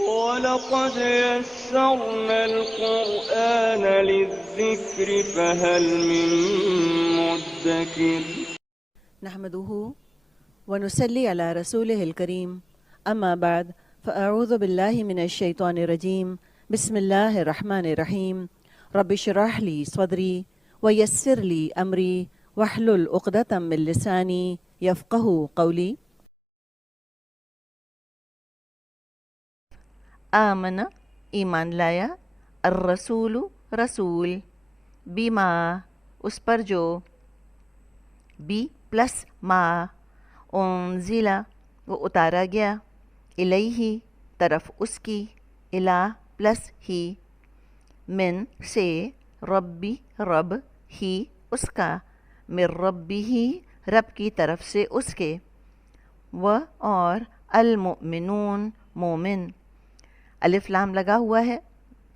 وَلَقَدْ يَسَّرْنَا الْقُرْآنَ لِلذِّكْرِ فَهَلْ مِن مُّدَّكِرٍ نحمده ونصلي على رسوله الكريم أما بعد فأعوذ بالله من الشيطان الرجيم بسم الله الرحمن الرحيم رب اشرح لي صدري ويسر لي أمري واحلل عقدة من لساني يفقهوا قولي آمن ایمان لایا الرسول رسول بیما اس پر جو بی پلس ما انزلا وہ اتارا گیا الیہ طرف اس کی الا پلس ہی من سے ربی رب ہی اس کا من ربی ہی رب کی طرف سے اس کے و اور المؤمنون مومن الف لام لگا ہوا ہے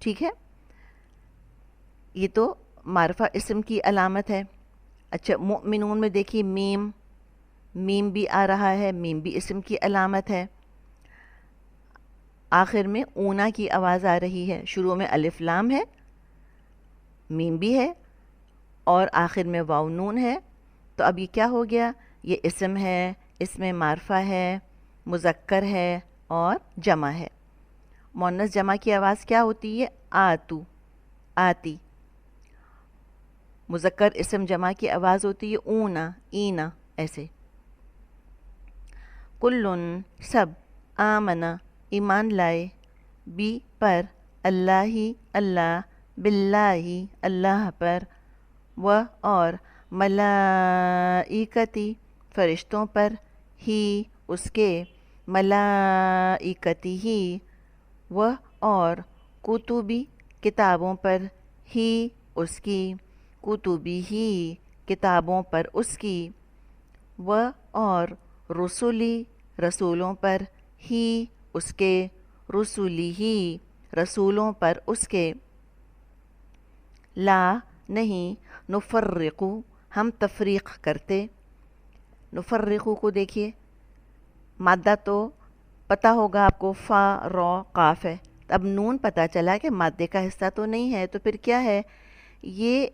ٹھیک ہے یہ تو معرفہ اسم کی علامت ہے اچھا مؤمنون میں دیکھیے میم بھی آ رہا ہے میم بھی اسم کی علامت ہے آخر میں اونا کی آواز آ رہی ہے شروع میں الف لام ہے میم بھی ہے اور آخر میں واو نون ہے تو اب یہ کیا ہو گیا یہ اسم ہے اس میں معرفہ ہے مذکر ہے اور جمع ہے مؤنث جمع کی آواز کیا ہوتی ہے آتو آتی مذکر اسم جمع کی آواز ہوتی ہے اونا اینا ایسے کلن سب آمنا ایمان لائے بی پر اللہ اللہ باللہ اللہ پر و اور ملائکتی فرشتوں پر ہی اس کے ملائکتی ہی و اور کتبی کتابوں پر ہی اس کی کتبی ہی کتابوں پر اس کی و اور رسولی رسولوں پر ہی اس کے رسولی ہی رسولوں پر اس کے لا نہیں نفرقو ہم تفریق کرتے نفرقو کو دیکھیے مادہ تو پتہ ہوگا آپ کو فا را قاف ہے اب نون پتہ چلا کہ مادے کا حصہ تو نہیں ہے تو پھر کیا ہے یہ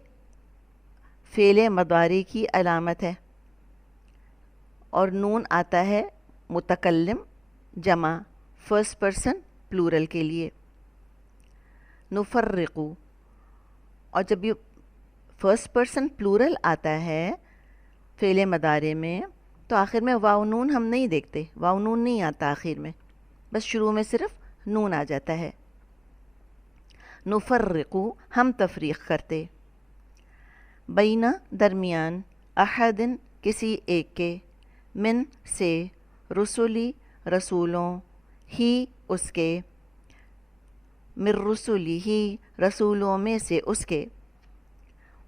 فعل مضارع کی علامت ہے اور نون آتا ہے متکلم جمع فرسٹ پرسن پلورل کے لیے نفرقو اور جب یہ فرسٹ پرسن پلورل آتا ہے فعل مضارع میں تو آخر میں واو نون ہم نہیں دیکھتے واو نون نہیں آتا آخر میں بس شروع میں صرف نون آ جاتا ہے نفرقو ہم تفریق کرتے بینا درمیان احدن کسی ایک کے من سے رسولی رسولوں ہی اس کے من رسولی ہی رسولوں میں سے اس کے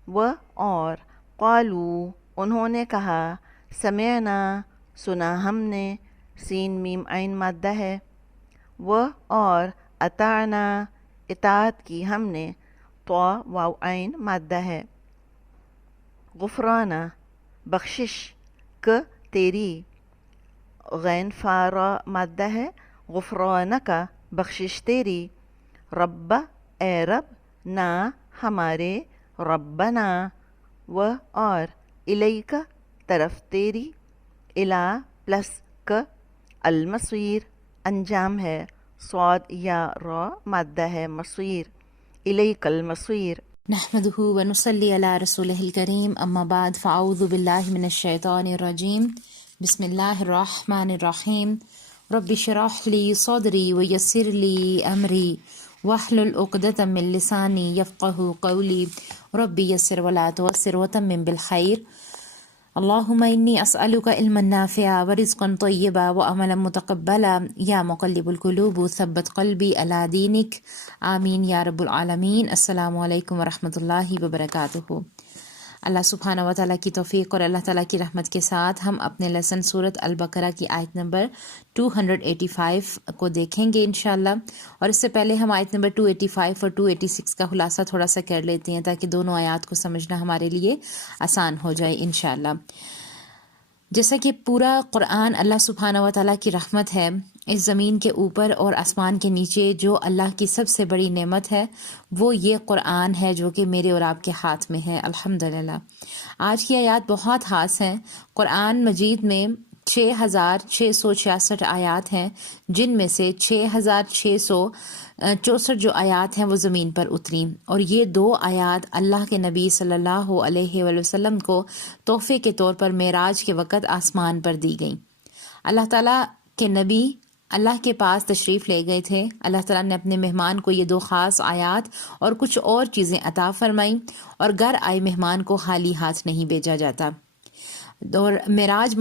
و اور قالو انہوں نے کہا سمعنا سنا ہم نے سین میم عین مادہ ہے و اور اطعنا اطاعت کی ہم نے طا واو عین مادہ ہے غفرانہ بخشش ک تیری غین فارا مادہ ہے غفرانہ کا بخشش تیری رب اے رب نا ہمارے ربنا و اور الیکا طرف تیری الا پلس ک المصیر انجام ہے صاد یا را مادہ ہے مصیر الیک المصیر نحمده ونصلي على رسوله الكريم اما بعد فاعوذ بالله من الشيطان الرجيم بسم الله الرحمن الرحيم رب اشرح لي صدري ويسر لي امري واحلل عقدة من لساني يفقهوا قولي رب يسر ولا تعسر وتمم بالخير اللهم إني أسألك علما نافعا ورزقا طيبا وعملا متقبلا يا مقلب القلوب ثبت قلبي على دينك آمین یا رب العالمین۔ السلام علیکم ورحمۃ اللہ وبرکاتہ۔ اللہ سبحانہ و تعالیٰ کی توفیق اور اللہ تعالیٰ کی رحمت کے ساتھ ہم اپنے لیسن سورۃ البقرہ کی آیت نمبر 285 کو دیکھیں گے انشاءاللہ، اور اس سے پہلے ہم آیت نمبر 285 اور 286 کا خلاصہ تھوڑا سا کر لیتے ہیں تاکہ دونوں آیات کو سمجھنا ہمارے لیے آسان ہو جائے انشاءاللہ۔ جیسا کہ پورا قرآن اللہ سبحانہ و تعالیٰ کی رحمت ہے اس زمین کے اوپر اور آسمان کے نیچے جو اللہ کی سب سے بڑی نعمت ہے وہ یہ قرآن ہے جو کہ میرے اور آپ کے ہاتھ میں ہے الحمدللہ۔ آج کی آیات بہت خاص ہیں۔ قرآن مجید میں 6666 آیات ہیں، جن میں سے 6664 جو آیات ہیں وہ زمین پر اتریں، اور یہ 2 آیات اللہ کے نبی صلی اللہ علیہ وآلہ وسلم کو تحفے کے طور پر معراج کے وقت آسمان پر دی گئیں۔ اللہ تعالیٰ کے نبی اللہ کے پاس تشریف لے گئے تھے۔ اللہ تعالیٰ نے اپنے مہمان کو یہ 2 خاص آیات اور کچھ اور چیزیں عطا فرمائیں، اور گھر آئے مہمان کو خالی ہاتھ نہیں بھیجا جاتا۔ اور معراج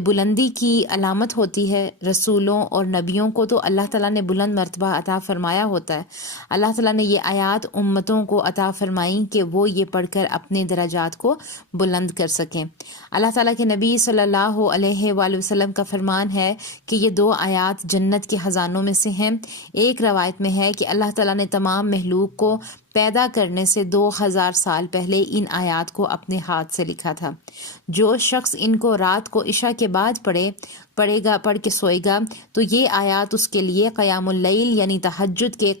بلندی کی علامت ہوتی ہے۔ رسولوں اور نبیوں کو تو اللہ تعالیٰ نے بلند مرتبہ عطا فرمایا ہوتا ہے۔ اللہ تعالیٰ نے یہ آیات امتوں کو عطا فرمائیں کہ وہ یہ پڑھ کر اپنے درجات کو بلند کر سکیں۔ اللہ تعالیٰ کے نبی صلی اللہ علیہ وآلہ وسلم کا فرمان ہے کہ یہ 2 آیات جنت کے خزانوں میں سے ہیں۔ ایک روایت میں ہے کہ اللہ تعالیٰ نے تمام مخلوق کو پیدا کرنے سے 2000 سال پہلے ان آیات کو اپنے ہاتھ سے لکھا تھا۔ جو شخص ان کو رات کو عشاء کے بعد پڑھ کے سوئے گا تو یہ آیات اس کے لیے قیام اللیل یعنی تہجد کے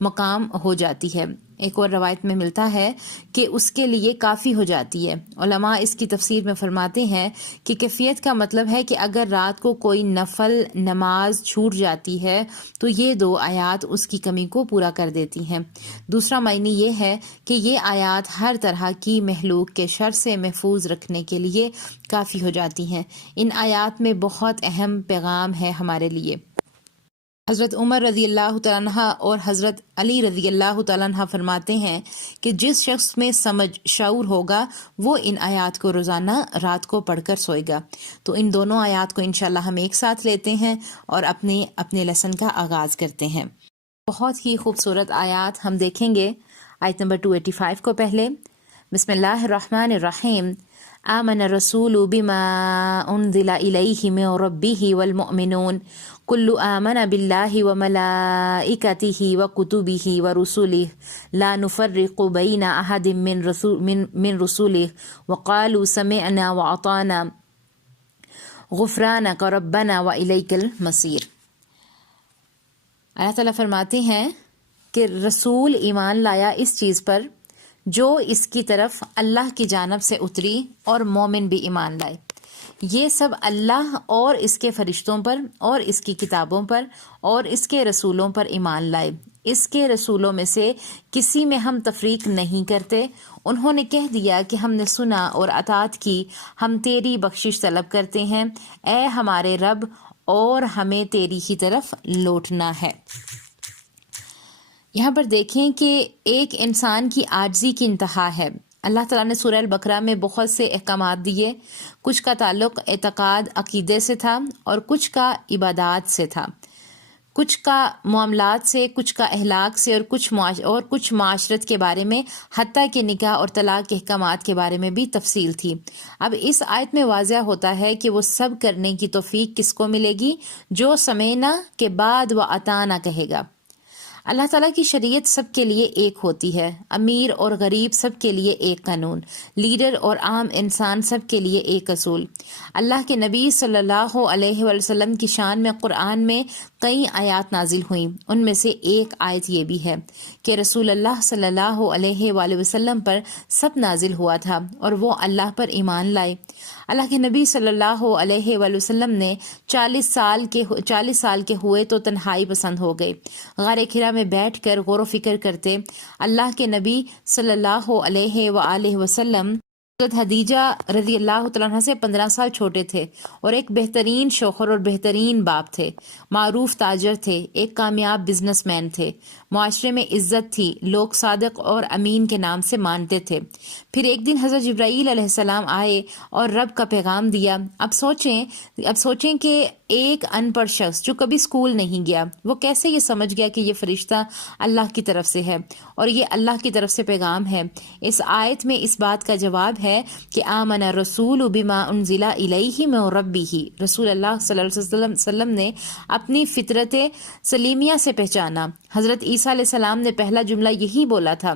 مقام ہو جاتی ہے۔ ایک اور روایت میں ملتا ہے کہ اس کے لیے کافی ہو جاتی ہے۔ علماء اس کی تفسیر میں فرماتے ہیں کہ کیفیت کا مطلب ہے کہ اگر رات کو کوئی نفل نماز چھوٹ جاتی ہے تو یہ 2 آیات اس کی کمی کو پورا کر دیتی ہیں۔ دوسرا معنی یہ ہے کہ یہ آیات ہر طرح کی مخلوق کے شر سے محفوظ رکھنے کے لیے کافی ہو جاتی ہیں۔ ان آیات میں بہت اہم پیغام ہے ہمارے لیے۔ حضرت عمر رضی اللہ تعالیٰ عنہ اور حضرت علی رضی اللہ تعالیٰ عنہ فرماتے ہیں کہ جس شخص میں سمجھ شعور ہوگا وہ ان آیات کو روزانہ رات کو پڑھ کر سوئے گا۔ تو ان دونوں آیات کو انشاءاللہ ہم ایک ساتھ لیتے ہیں اور اپنے لیسن کا آغاز کرتے ہیں۔ بہت ہی خوبصورت آیات ہم دیکھیں گے۔ آیت نمبر 285 کو پہلے، بسم اللہ الرحمن الرحیم۔ آمن الرسول بما انزل الیہ من ربہ والمؤمنون کل آمن باللہ وملائکتہ وکتبہ ورسلہ لا نفرق بین احد من رسلہ وقالوا سمعنا واطعنا غفرانک ربنا والیک المصیر۔ اللہ تعالیٰ فرماتے ہیں کہ رسول ایمان لایا اس چیز پر جو اس کی طرف اللہ کی جانب سے اتری، اور مومن بھی ایمان لائے۔ یہ سب اللہ اور اس کے فرشتوں پر اور اس کی کتابوں پر اور اس کے رسولوں پر ایمان لائے۔ اس کے رسولوں میں سے کسی میں ہم تفریق نہیں کرتے۔ انہوں نے کہہ دیا کہ ہم نے سنا اور اطاعت کی، ہم تیری بخشش طلب کرتے ہیں، اے ہمارے رب، اور ہمیں تیری ہی طرف لوٹنا ہے۔ یہاں پر دیکھیں کہ ایک انسان کی عاجزی کی انتہا ہے۔ اللہ تعالیٰ نے سورہ البقرہ میں بہت سے احکامات دیے، کچھ کا تعلق اعتقاد عقیدے سے تھا اور کچھ کا عبادات سے تھا، کچھ کا معاملات سے، کچھ کا اخلاق سے، اور کچھ معاشرت کے بارے میں، حتیٰ کہ نکاح اور طلاق کے احکامات کے بارے میں بھی تفصیل تھی۔ اب اس آیت میں واضح ہوتا ہے کہ وہ سب کرنے کی توفیق کس کو ملے گی؟ جو سمینا کے بعد وہ اطاعنا کہے گا۔ اللہ تعالیٰ کی شریعت سب کے لیے ایک ہوتی ہے، امیر اور غریب سب کے لیے ایک قانون، لیڈر اور عام انسان سب کے لیے ایک اصول۔ اللہ کے نبی صلی اللہ علیہ وسلم کی شان میں قرآن میں کئی آیات نازل ہوئیں، ان میں سے ایک آیت یہ بھی ہے کہ رسول اللہ صلی اللہ علیہ وآلہ وسلم پر سب نازل ہوا تھا اور وہ اللہ پر ایمان لائے۔ اللہ کے نبی صلی اللہ علیہ وآلہ وسلم نے 40 سال کے ہوئے تو تنہائی پسند ہو گئے، غار حرا میں بیٹھ کر غور و فکر کرتے۔ اللہ کے نبی صلی اللہ علیہ وآلہ وسلم حضرت خدیجہ رضی اللہ تعالیٰ عنہ سے 15 سال چھوٹے تھے اور ایک بہترین شوہر اور بہترین باپ تھے، معروف تاجر تھے، ایک کامیاب بزنس مین تھے، معاشرے میں عزت تھی، لوگ صادق اور امین کے نام سے مانتے تھے۔ پھر ایک دن حضرت جبرائیل علیہ السلام آئے اور رب کا پیغام دیا۔ اب سوچیں کہ ایک ان پڑھ شخص جو کبھی اسکول نہیں گیا، وہ کیسے یہ سمجھ گیا کہ یہ فرشتہ اللہ کی طرف سے ہے اور یہ اللہ کی طرف سے پیغام ہے؟ اس آیت میں اس بات کا جواب ہے ہے کہ آمن الرسول بما انزل الیہ من ربہ، رسول اللہ صلی اللہ علیہ وسلم نے اپنی فطرت سلیمیہ سے پہچانا۔ حضرت عیسیٰ علیہ السلام نے پہلا جملہ یہی بولا تھا،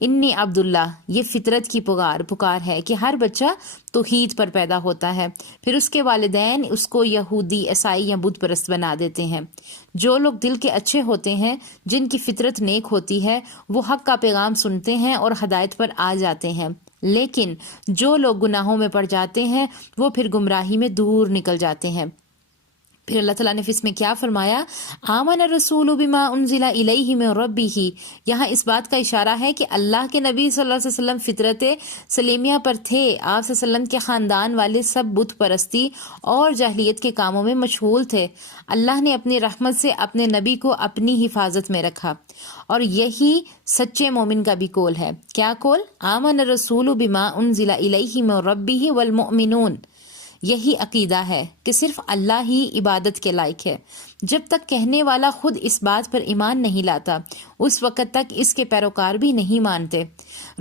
انی عبداللہ۔ یہ فطرت کی پکار ہے کہ ہر بچہ توحید پر پیدا ہوتا ہے، پھر اس کے والدین اس کو یہودی، عیسائی یا بت پرست بنا دیتے ہیں۔ جو لوگ دل کے اچھے ہوتے ہیں، جن کی فطرت نیک ہوتی ہے، وہ حق کا پیغام سنتے ہیں اور ہدایت پر آ جاتے ہیں، لیکن جو لوگ گناہوں میں پڑ جاتے ہیں وہ پھر گمراہی میں دور نکل جاتے ہیں۔ پھر اللہ تعالیٰ نے اس میں کیا فرمایا، آمن الرسول بما انزل الیہ من ربہ۔ یہاں اس بات کا اشارہ ہے کہ اللہ کے نبی صلی اللہ علیہ وسلم فطرت سلیمیہ پر تھے۔ آپ صلی اللہ علیہ وسلم کے خاندان والے سب بت پرستی اور جاہلیت کے کاموں میں مشغول تھے۔ اللہ نے اپنی رحمت سے اپنے نبی کو اپنی حفاظت میں رکھا، اور یہی سچے مومن کا بھی قول ہے۔ کیا قول؟ آمن الرسول بما انزل الیہ من ربہ والمؤمنون۔ یہی عقیدہ ہے کہ صرف اللہ ہی عبادت کے لائق ہے۔ جب تک کہنے والا خود اس بات پر ایمان نہیں لاتا، اس وقت تک اس کے پیروکار بھی نہیں مانتے۔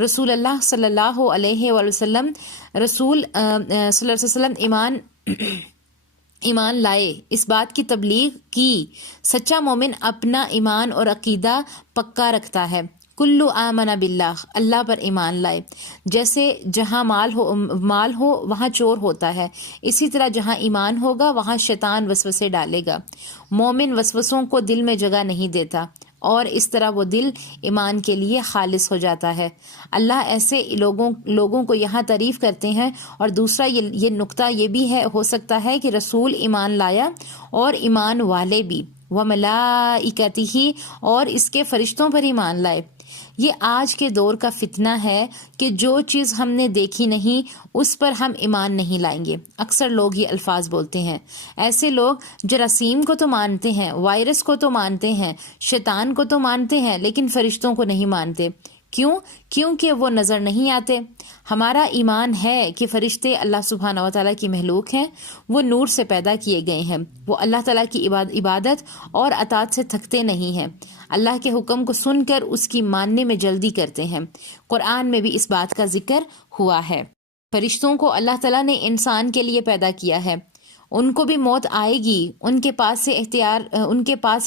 رسول اللہ صلی اللہ علیہ وسلم ایمان لائے، اس بات کی تبلیغ کی۔ سچا مومن اپنا ایمان اور عقیدہ پکا رکھتا ہے۔ کلو آمن باللہ، اللہ پر ایمان لائے۔ جیسے جہاں مال ہو وہاں چور ہوتا ہے، اسی طرح جہاں ایمان ہوگا وہاں شیطان وسوسے ڈالے گا۔ مومن وسوسوں کو دل میں جگہ نہیں دیتا، اور اس طرح وہ دل ایمان کے لیے خالص ہو جاتا ہے۔ اللہ ایسے لوگوں کو یہاں تعریف کرتے ہیں۔ اور دوسرا یہ نقطہ یہ بھی ہو سکتا ہے کہ رسول ایمان لایا اور ایمان والے بھی، وملائکتہ، اور اس کے فرشتوں پر ایمان لائے۔ یہ آج کے دور کا فتنہ ہے کہ جو چیز ہم نے دیکھی نہیں اس پر ہم ایمان نہیں لائیں گے۔ اکثر لوگ یہ الفاظ بولتے ہیں۔ ایسے لوگ جراثیم کو تو مانتے ہیں، وائرس کو تو مانتے ہیں، شیطان کو تو مانتے ہیں، لیکن فرشتوں کو نہیں مانتے۔ کیوں؟ کیونکہ وہ نظر نہیں آتے۔ ہمارا ایمان ہے کہ فرشتے اللہ سبحانہ و تعالیٰ کی مخلوق ہیں، وہ نور سے پیدا کیے گئے ہیں، وہ اللہ تعالیٰ کی عبادت اور اطاعت سے تھکتے نہیں ہیں، اللہ کے حکم کو سن کر اس کی ماننے میں جلدی کرتے ہیں۔ قرآن میں بھی اس بات کا ذکر ہوا ہے۔ فرشتوں کو اللہ تعالیٰ نے انسان کے لیے پیدا کیا ہے، ان کو بھی موت آئے گی، ان کے پاس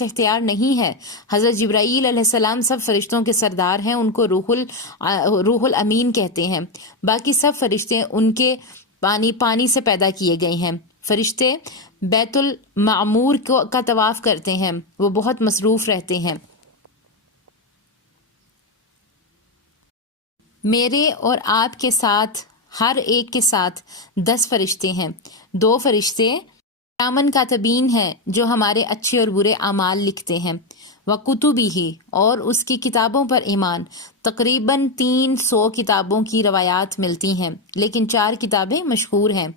اختیار نہیں ہے۔ حضرت جبرائیل علیہ السلام سب فرشتوں کے سردار ہیں، ان کو روح الامین کہتے ہیں۔ باقی سب فرشتے ان کے پانی سے پیدا کیے گئے ہیں۔ فرشتے بیت المعمور کا طواف کرتے ہیں، وہ بہت مصروف رہتے ہیں۔ میرے اور آپ کے ساتھ، ہر ایک کے ساتھ 10 فرشتے ہیں۔ 2 فرشتے کرامن کاتبین ہیں جو ہمارے اچھے اور برے اعمال لکھتے ہیں۔ وَکُتُبِہِ، اور اس کی کتابوں پر ایمان۔ تقریباً 300 کتابوں کی روایات ملتی ہیں، لیکن 4 کتابیں مشہور ہیں۔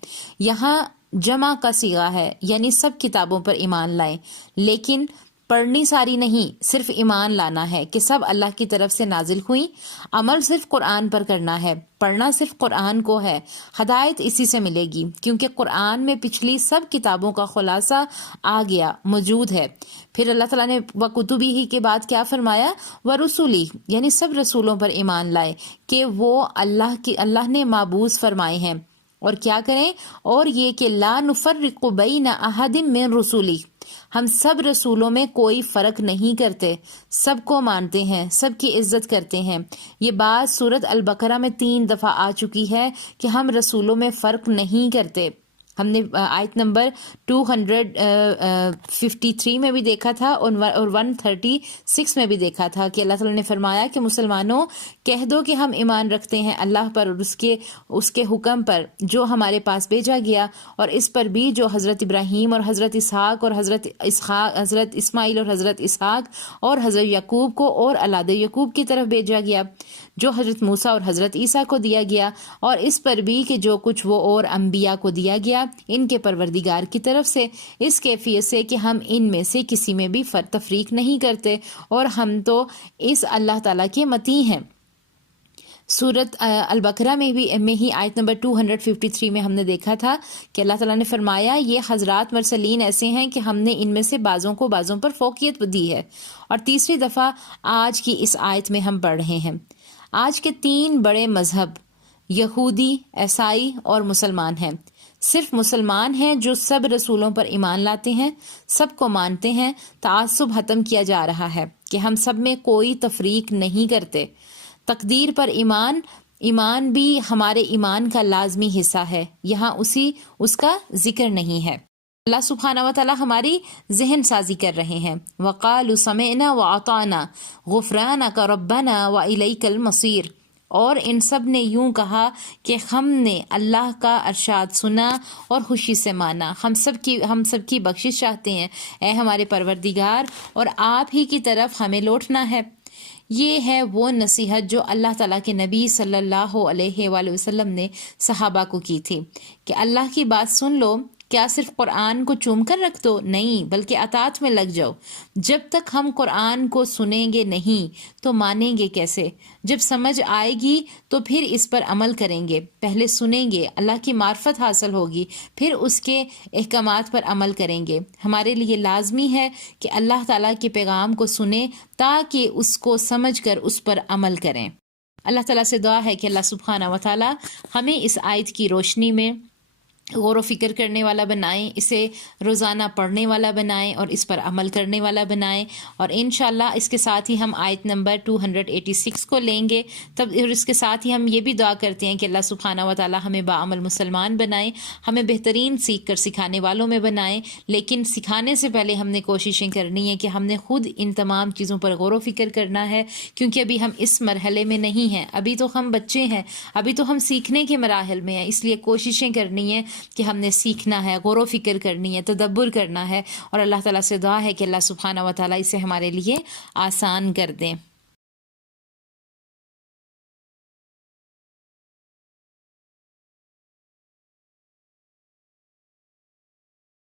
یہاں جمع کا صیغہ ہے، یعنی سب کتابوں پر ایمان لائیں، لیکن پڑھنی ساری نہیں، صرف ایمان لانا ہے کہ سب اللہ کی طرف سے نازل ہوئیں۔ عمل صرف قرآن پر کرنا ہے، پڑھنا صرف قرآن کو ہے۔ ہدایت اسی سے ملے گی، کیونکہ قرآن میں پچھلی سب کتابوں کا خلاصہ آ گیا، موجود ہے۔ پھر اللہ تعالیٰ نے وَکُتُبِہِ کے بعد کیا فرمایا؟ وَرُسُلِهِ، یعنی سب رسولوں پر ایمان لائے کہ وہ اللہ نے مابعوث فرمائے ہیں۔ اور کیا کریں؟ اور یہ کہ لا نفرق بین احد من رسولہ، ہم سب رسولوں میں کوئی فرق نہیں کرتے، سب کو مانتے ہیں، سب کی عزت کرتے ہیں۔ یہ بات سورۃ البقرہ میں 3 دفعہ آ چکی ہے کہ ہم رسولوں میں فرق نہیں کرتے۔ ہم نے آیت نمبر 253 میں بھی دیکھا تھا اور 136 میں بھی دیکھا تھا کہ اللہ تعالیٰ نے فرمایا کہ مسلمانوں کہہ دو کہ ہم ایمان رکھتے ہیں اللہ پر اور اس کے حکم پر جو ہمارے پاس بھیجا گیا، اور اس پر بھی جو حضرت ابراہیم اور حضرت اسحاق اور حضرت اسماعیل اور حضرت اسحاق اور حضرت یعقوب کو اور اولاد یعقوب کی طرف بھیجا گیا، جو حضرت موسیٰ اور حضرت عیسیٰ کو دیا گیا، اور اس پر بھی کہ جو کچھ وہ اور انبیاء کو دیا گیا ان کے پروردگار کی طرف سے، اس کیفیت سے کہ ہم ان میں سے کسی میں بھی تفریق نہیں کرتے، اور ہم تو اس اللہ تعالیٰ کے مطیع ہیں۔ سورۃ البقرہ میں ہی آیت نمبر 253 میں ہم نے دیکھا تھا کہ اللہ تعالیٰ نے فرمایا یہ حضرات مرسلین ایسے ہیں کہ ہم نے ان میں سے بعضوں کو بعضوں پر فوقیت دی ہے۔ اور تیسری دفعہ آج کی اس آیت میں ہم پڑھ رہے ہیں۔ آج کے 3 بڑے مذہب یہودی، عیسائی اور مسلمان ہیں۔ صرف مسلمان ہیں جو سب رسولوں پر ایمان لاتے ہیں، سب کو مانتے ہیں۔ تعصب ختم کیا جا رہا ہے کہ ہم سب میں کوئی تفریق نہیں کرتے۔ تقدیر پر ایمان بھی ہمارے ایمان کا لازمی حصہ ہے، یہاں اس کا ذکر نہیں ہے۔ اللہ سبحانہ و تعالی ہماری ذہن سازی کر رہے ہیں۔ وَقَالُوا سَمِعْنَا وَأَطَعْنَا غُفْرَانَكَ رَبَّنَا وَإِلَيْكَ الْمَصِيرُ، اور ان سب نے یوں کہا کہ ہم نے اللہ کا ارشاد سنا اور خوشی سے مانا، ہم سب کی بخشش چاہتے ہیں، اے ہمارے پروردگار، اور آپ ہی کی طرف ہمیں لوٹنا ہے۔ یہ ہے وہ نصیحت جو اللہ تعالیٰ کے نبی صلی اللہ علیہ وآلہ وسلم نے صحابہ کو کی تھی کہ اللہ کی بات سن لو، کیا صرف قرآن کو چوم کر رکھ دو؟ نہیں، بلکہ اطاعت میں لگ جاؤ۔ جب تک ہم قرآن کو سنیں گے نہیں تو مانیں گے کیسے؟ جب سمجھ آئے گی تو پھر اس پر عمل کریں گے۔ پہلے سنیں گے، اللہ کی معرفت حاصل ہوگی، پھر اس کے احکامات پر عمل کریں گے۔ ہمارے لیے لازمی ہے کہ اللہ تعالیٰ کے پیغام کو سنیں تاکہ اس کو سمجھ کر اس پر عمل کریں۔ اللہ تعالیٰ سے دعا ہے کہ اللہ سبحانہ و تعالیٰ ہمیں اس آیت کی روشنی میں غور و فکر کرنے والا بنائیں، اسے روزانہ پڑھنے والا بنائیں اور اس پر عمل کرنے والا بنائیں، اور انشاءاللہ اس کے ساتھ ہی ہم آیت نمبر 286 کو لیں گے۔ تب اور اس کے ساتھ ہی ہم یہ بھی دعا کرتے ہیں کہ اللہ سبحانہ و تعالی ہمیں باعمل مسلمان بنائیں، ہمیں بہترین سیکھ کر سکھانے والوں میں بنائیں، لیکن سکھانے سے پہلے ہم نے کوششیں کرنی ہے کہ ہم نے خود ان تمام چیزوں پر غور و فکر کرنا ہے، کیونکہ ابھی ہم اس مرحلے میں نہیں ہیں، ابھی تو ہم بچے ہیں، ابھی تو ہم سیکھنے کے مراحل میں ہیں، اس لیے کوششیں کرنی ہیں کہ ہم نے سیکھنا ہے، غور و فکر کرنی ہے، تدبر کرنا ہے، اور اللہ تعالیٰ سے دعا ہے کہ اللہ سبحانہ و تعالیٰ اسے ہمارے لیے آسان کر دیں۔